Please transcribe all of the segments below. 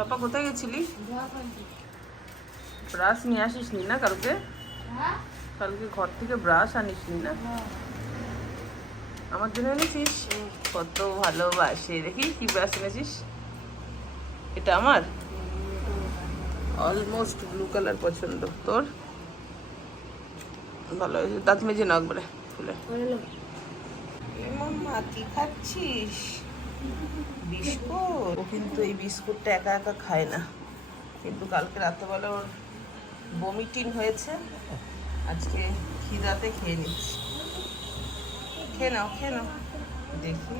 পাপা কোথায় গেছিলি? ব্রাশ নিয়ে আসিস নি না কালকে কালকে ঘর থেকে ব্রাশ আনিস নি? না। আমার জন্য এনেছিস? কত ভালোবাসে। দেখি কি ব্রাশ এনেছিস। এটা আমার? অলমোস্ট ব্লু কালার পছন্দ তোর। ভালো হয়েছে। দাঁত মেজে না একবারে। ফুলে মাম্মা কি খাচ্ছিস? বিস্কুট? ও কিন্তু এই বিস্কুটটা একা একা খায় না। কিন্তু কালকে রাত্রেবেলা ওর বমিটিন হয়েছে। আজকে খিদাতে খেয়ে নিচ্ছি। খেয়ে নাও খেয়ে নাও। দেখি।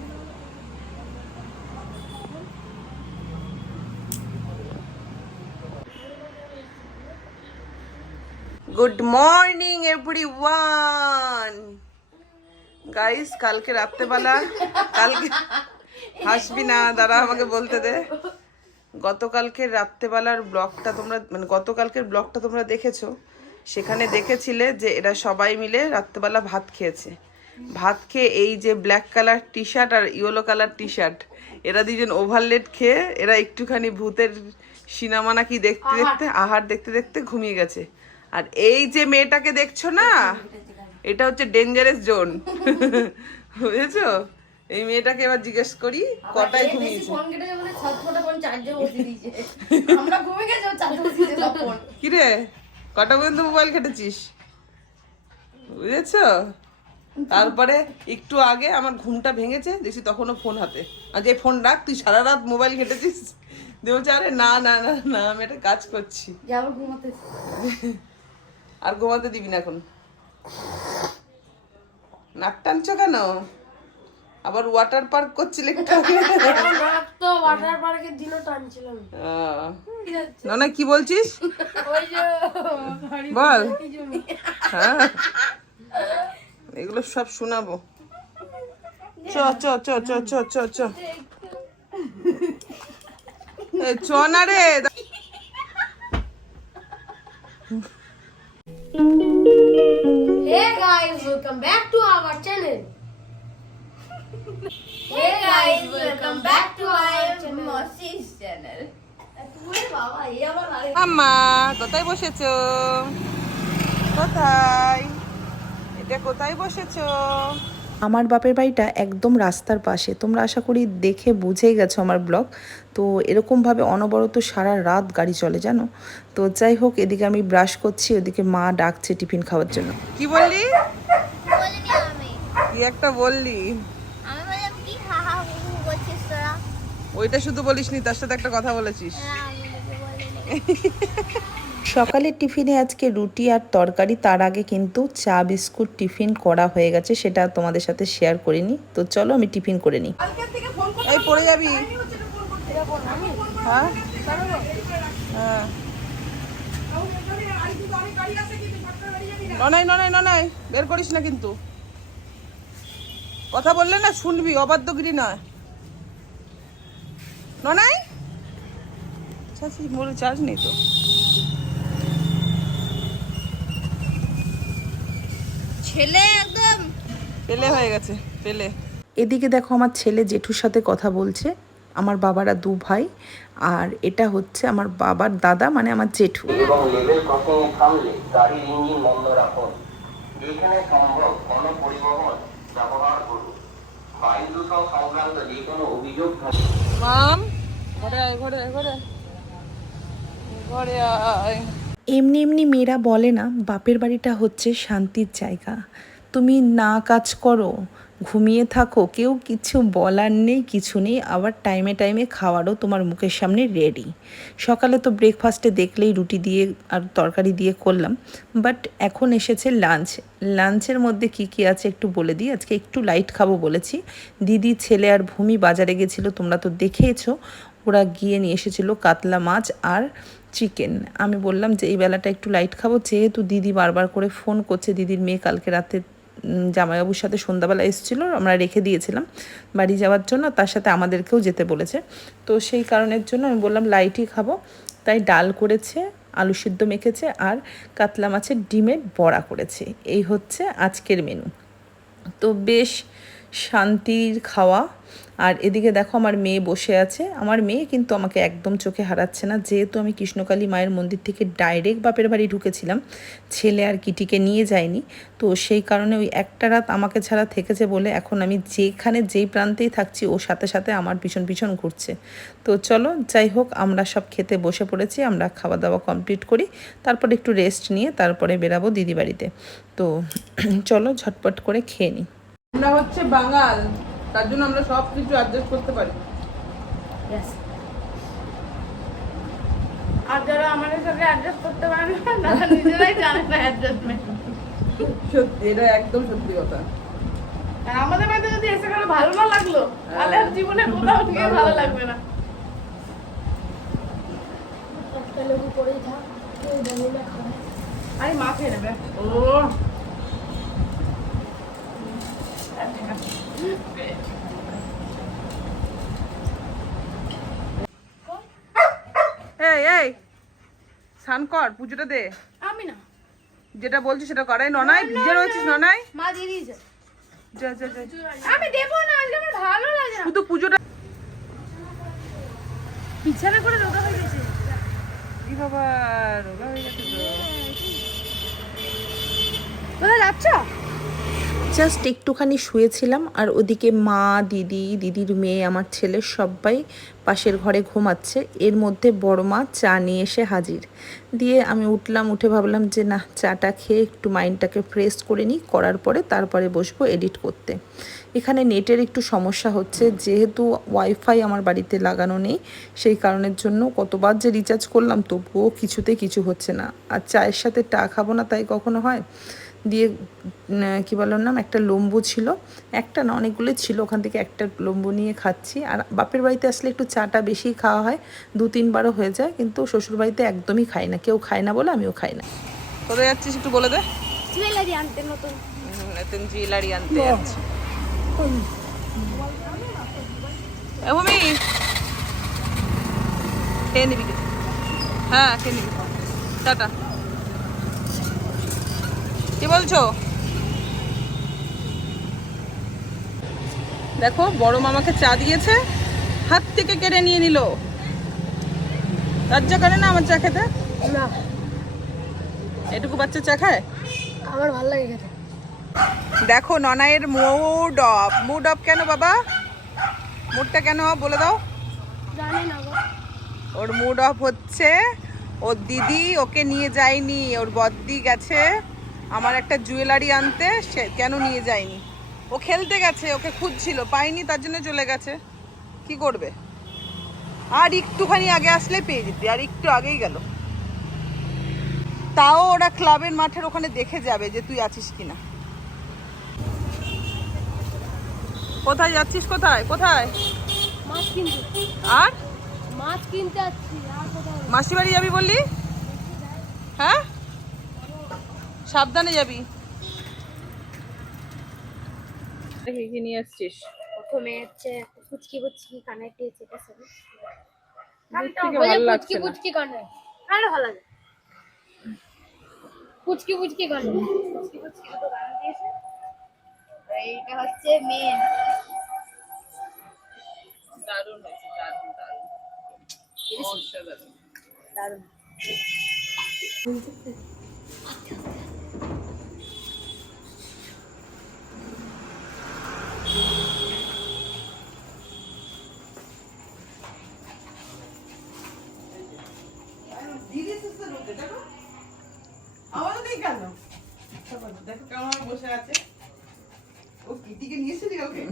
Good morning everyone guys কালকে রাত্রেবেলা, কালকে হাসবি না দাঁড়া আমাকে বলতে দে। গতকালকে রাত্রেবেলার ব্লগটা তোমরা মানে গতকালকের ব্লগটা তোমরা দেখেছ? সেখানে দেখেছিলে যে এরা সবাই মিলে রাত্রেবেলা ভাত খেয়েছে। ভাত খেয়ে এই যে ব্ল্যাক কালার টি শার্ট আর ইয়েলো কালার টি শার্ট এরা দুজন ওভারলেট খেয়ে এরা একটুখানি ভূতের সিনেমা নাকি দেখতে দেখতে আহার দেখতে দেখতে ঘুমিয়ে গেছে। আর এই যে মেয়েটাকে দেখছ না এটা হচ্ছে ডেঞ্জারাস জোন বুঝেছ? এই মেয়েটাকে এবার জিজ্ঞেস করি কটায় ঘুমিয়েছে? ফোন কেটে বলে ছাদ ফোন চার্জে বসিয়ে দিয়েছে। আমরা ঘুমিয়ে গেছি চার্জে বসিয়ে দিয়েছে সব ফোন। কিরে কটা পর্যন্ত মোবাইল ঘেটেছিস বুঝেছ? তারপরে একটু আগে আমার ঘুমটা ভেঙেছে দেখছি তখনও ফোন হাতে। আর যে ফোন রাখ তুই সারা রাত মোবাইল ঘেটেছিস দিয়ে বলছে আরে না না না না আমি একটা কাজ করছি। ঘুমাতে আর ঘুমাতে দিবি না এখন। নাক টানছো কেন? আবার ওয়াটার পার্ক করছিলে একটু তো ওয়াটার পার্কের দিনও টানছিলাম না। না কি বলছিস? বল। হ্যাঁ। এগুলো সব শোনাবো। চ চ চ চ চ চ চ। চ না রে। Hey guys, welcome back to our channel. Hey guys, welcome back to our channel. Mossy's channel. তুই বাবা এই আবার আরে আম্মা কোথায় বসেছো? কোথায়? এটা কোথায় বসেছো? আমার বাপের বাড়িটা একদম রাস্তার পাশে। তোমরা আশা করি দেখে বুঝেই গেছো আমার ব্লগ। তো এরকমভাবে অনবরত সারা রাত গাড়ি চলে জানো? তো যাই হোক এদিকে আমি ব্রাশ করছি ওদিকে মা ডাকছে টিফিন খাওয়ার জন্য। কি বললি? কি একটা বললি আমি বললাম কি হা হা হু হু বলছিস তোরা ওইটা শুধু বলিসনি তার সাথে একটা কথা বলেছিস। সকালের টিফিনে আজকে রুটি আর তরকারি তার আগে কিন্তু চা বিস্কুট টিফিন করা হয়ে গেছে সেটা তোমাদের সাথে শেয়ার করিনি। তো চলো আমি টিফিন করে নিই। এই পড়ে যাবি। হ্যাঁ? হ্যাঁ। ননাই ননাই ননাই বের করিস না কিন্তু। কথা বললে না শুনবি অবাধ্যগিরি নয়। ননাই? চাচি মোড়ে চার্জ নেই তো। ছেলে একদম। পেলে হয়ে গেছে পেলে। এদিকে দেখো আমার ছেলে জেঠুর সাথে কথা বলছে আমার বাবারা দু ভাই আর এটা হচ্ছে আমার বাবার দাদা মানে আমার জেঠু। এবং লেভেল ক্রসিং থামলে গাড়ির ইঞ্জিন বন্ধ রাখুন যেখানে সম্ভব গণ পরিবহন ব্যবহার করুন। বায়ু দূষণ সংক্রান্ত যে কোনো অভিযোগ মাম এমনি এমনি মেয়েরা বলে না, বাপের বাড়িটা হচ্ছে শান্তির জায়গা। তুমি না কাজ করো, ঘুমিয়ে থাকো, কেউ কিছু বলার নেই, কিছু নেই, আবার টাইমে টাইমে খাওয়ারও তোমার মুখের সামনে রেডি সকালে তো ব্রেকফাস্টে দেখলেই রুটি দিয়ে আর তরকারি দিয়ে করলাম বাট এখন এসেছে লাঞ্চ লাঞ্চের মধ্যে কি কি আছে একটু বলে দিই, আজকে একটু লাইট খাব বলেছি। দিদি ছেলে আর ভূমি বাজারে গেছিল, তোমরা তো দেখেইছো। ওরা গিয়ে নিয়ে এসেছিল কাতলা মাছ আর চিকেন। আমি বললাম যে, এই বেলাটা একটু লাইট খাব। যেহেতু দিদি বারবার করে ফোন করছে, দিদির মেয়ে কালকে রাতে জামাইবাবুর সাথে সন্ধ্যাবেলা এসেছিল, আমরা রেখে দিয়েছিলাম। বাড়ি যাওয়ার জন্য তার সাথে আমাদেরকেও যেতে বলেছে। তো সেই কারণের জন্য আমি বললাম লাইটই খাব। তাই ডাল করেছে, আলু সিদ্ধ মেখেছে আর কাতলা মাছের ডিমের বড়া করেছে। এই হচ্ছে আজকের মেনু তো বেশ শান্তির খাওয়া। আর এদিকে দেখো আমার মেয়ে বসে আছে। আমার মেয়ে কিন্তু আমাকে একদম চোখে হারাচ্ছে না। যেহেতু আমি কৃষ্ণকালী মায়ের মন্দির থেকে ডাইরেক্ট বাপের বাড়ি ঢুকেছিলাম, ছেলে আর কিটিকে নিয়ে যায়নি। তো সেই কারণে ওই একটা রাত আমাকে ছাড়া থেকেছে বলে এখন আমি যেখানে যেই প্রান্তেই থাকছি, ও সাথে সাথে আমার পিছন পিছন ঘুরছে। তো চলো, যাই হোক, আমরা সব খেতে বসে পড়েছি, আমরা খাওয়া দাওয়া কমপ্লিট করি, তারপর একটু রেস্ট নিয়ে তারপরে বেরাবো দিদি বাড়িতে। তো চলো, ঝটপট করে খেয়ে নিই আমরা হচ্ছে বাঙাল। তার জন্য আমরা সব কিছু অ্যাডজাস্ট করতে পারি। আর যারা আমাদের সাথে অ্যাডজাস্ট করতে পারে না তারা নিজেরাই জানে না অ্যাডজাস্টমেন্ট সত্যি এটা একদম সত্যি কথা। আমাদের বাড়িতে যদি এসে করে ভালো না লাগল তাহলে আর জীবনে কোথাও গিয়ে ভালো লাগবে না। আরে মা খেয়ে নেবে। ও। এই এই স্নান কর পুজোটা দে। আমি না। যেটা বলছি সেটা করাই ননাই ভিজে রয়েছিস ননাই? মা দিয়ে দিয়েছে যা। যা যা আমি দেবো না আজকে আমার ভালো লাগে না। শুধু পুজোটা বিছানা করে রোগা হয়ে গেছে। কি বাবা রোগা হয়ে গেছে তো। কোথায় যাচ্ছ? জাস্ট একটুখানি শুয়েছিলাম আর ওদিকে মা, দিদি, দিদির মেয়ে, আমার ছেলে সবাই পাশের ঘরে ঘুমাচ্ছে। এর মধ্যে বড় মা চা নিয়ে এসে হাজির। দিয়ে আমি উঠলাম, উঠে ভাবলাম যে না চাটা খেয়ে একটু মাইন্ডটাকে ফ্রেশ করে নিই, করার পরে তারপরে বসবো এডিট করতে। এখানে নেটের একটু সমস্যা হচ্ছে, যেহেতু ওয়াইফাই আমার বাড়িতে লাগানো নেই, সেই কারণের জন্য কতবার যে রিচার্জ করলাম, তবুও কিছুতে কিছু হচ্ছে না। আর চায়ের সাথে টা খাব না, তাই কখনো হয়? দিয়ে কি বলার নাম? একটা লম্বু ছিল। একটা না অনেকগুলো ছিল। ওখান থেকে একটা লম্বু নিয়ে খাচ্ছি। আর বাপের বাড়িতে আসলে একটু চাটা বেশি খাওয়া হয়। দু তিনবারও হয়ে যায়। কিন্তু শ্বশুর বাড়িতে একদমই খাই না। কেউ খায় না বলে আমিও খাই না। কোথায় যাচ্ছিস একটু বলে দে। জুয়েলারি আনতে নতুন। নতুন জুয়েলারি আনতে যাচ্ছি। এ ভূমি খেয়ে নিবি হ্যাঁ খেয়ে নিবি। টাটা। কি বলছো? দেখো বড় মামাকে চা দিয়েছে হাত থেকে কেড়ে নিয়ে নিল। লজ্জা করে না আমার চা খেতে? না। এটুকু বাচ্চা চা খায়? আমার ভালো লাগে খেতে। দেখো ননায়ের মুড অফ। মুড অফ কেন বাবা? মুডটা কেন বলে দাও। জানি না ওর মুড অফ হচ্ছে ওর দিদি ওকে নিয়ে যায়নি ওর বদ্দি গেছে। আমার একটা জুয়েলারি আনতে সে কেন নিয়ে যায়নি? ও খেলতে গেছে ওকে খুঁজছিল পাইনি তার জন্য চলে গেছে। কি করবে? আর একটুখানি আগে আসলে পেয়ে যেতি আর একটু আগেই গেল। তাও ওরা ক্লাবের মাঠের ওখানে দেখে যাবে যে তুই আছিস কিনা। কোথায় যাচ্ছিস কোথায়? কোথায়? মাছ কিনতে। আর? মাছ কিনতে যাচ্ছি আর মাসি বাড়ি যাবি বললি? হ্যাঁ? সাবধানে যাবি। কি কি নিয়ে আসছিস। প্রথমে হচ্ছে ফুচকি ফুচকি কানের দিয়েছে এটা সব দূর থেকে ভালো লাগে। দিয়েছে। এইটা হচ্ছে মেন দারুণ হয়েছে দারুণ দারুণ। অসাধারণ। দারুণ। আমারও নেই কেন দেখো। কেমন বসে আছে। ও কিটিকে নিয়েছিলি ওকে?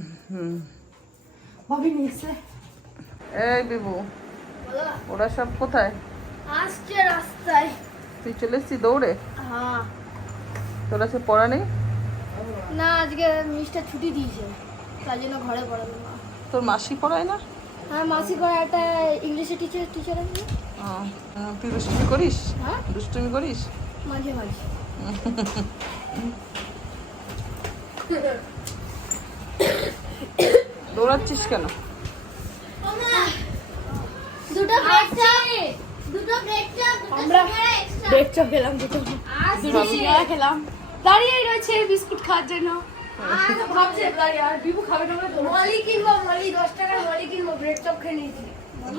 ভাবি নিয়েছে এই বিবু ওরা সব কোথায়? আসছে রাস্তায়। তুই চলে এসছিস দৌড়ে? হ্যাঁ। তোরা সে পড়া নেই? না আজকে মিস্টার ছুটি দিয়েছে। তার জন্য ঘরে পড়াবে তোর মাসি পড়ায় না? হ্যাঁ মাসি করে একটা ইংলিশের টিচার টিচার আছে তুই দুষ্টুমি করিস হ্যাঁ দুষ্টুমি করিস মাঝে মাঝে দৌড়াচ্ছিস কেন দুটো ব্রেক চাপ দুটো ব্রেক চাপ আমরা ব্রেড চপ খেলাম দুটো দুটো খেলাম দাঁড়িয়েই রয়েছে বিস্কুট খাওয়ার জন্য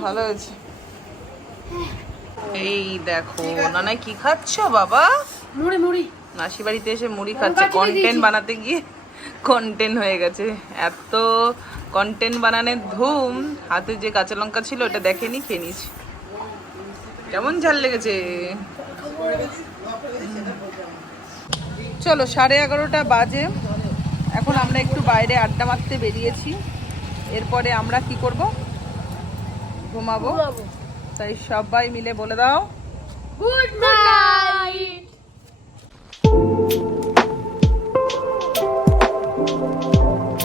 ভালো হয়েছে। এই দেখো নানাই কি খাচ্ছ বাবা? মুড়ি মুড়ি। মাসি বাড়িতে এসে মুড়ি খাচ্ছে। কন্টেন্ট বানাতে গিয়ে কন্টেন্ট হয়ে গেছে। এত কন্টেন্ট বানানোর ধুম। হাতে যে কাঁচা লঙ্কা ছিল ওটা দেখেনি খেয়ে নিয়েছি। কেমন ঝাল লেগেছে? চলো সাড়ে এগারোটা বাজে। এখন আমরা একটু বাইরে আড্ডা মারতে বেরিয়েছি। এরপরে আমরা কি করব? ঘুমাবো। তাই সবাই মিলে বলে দাও গুড নাইট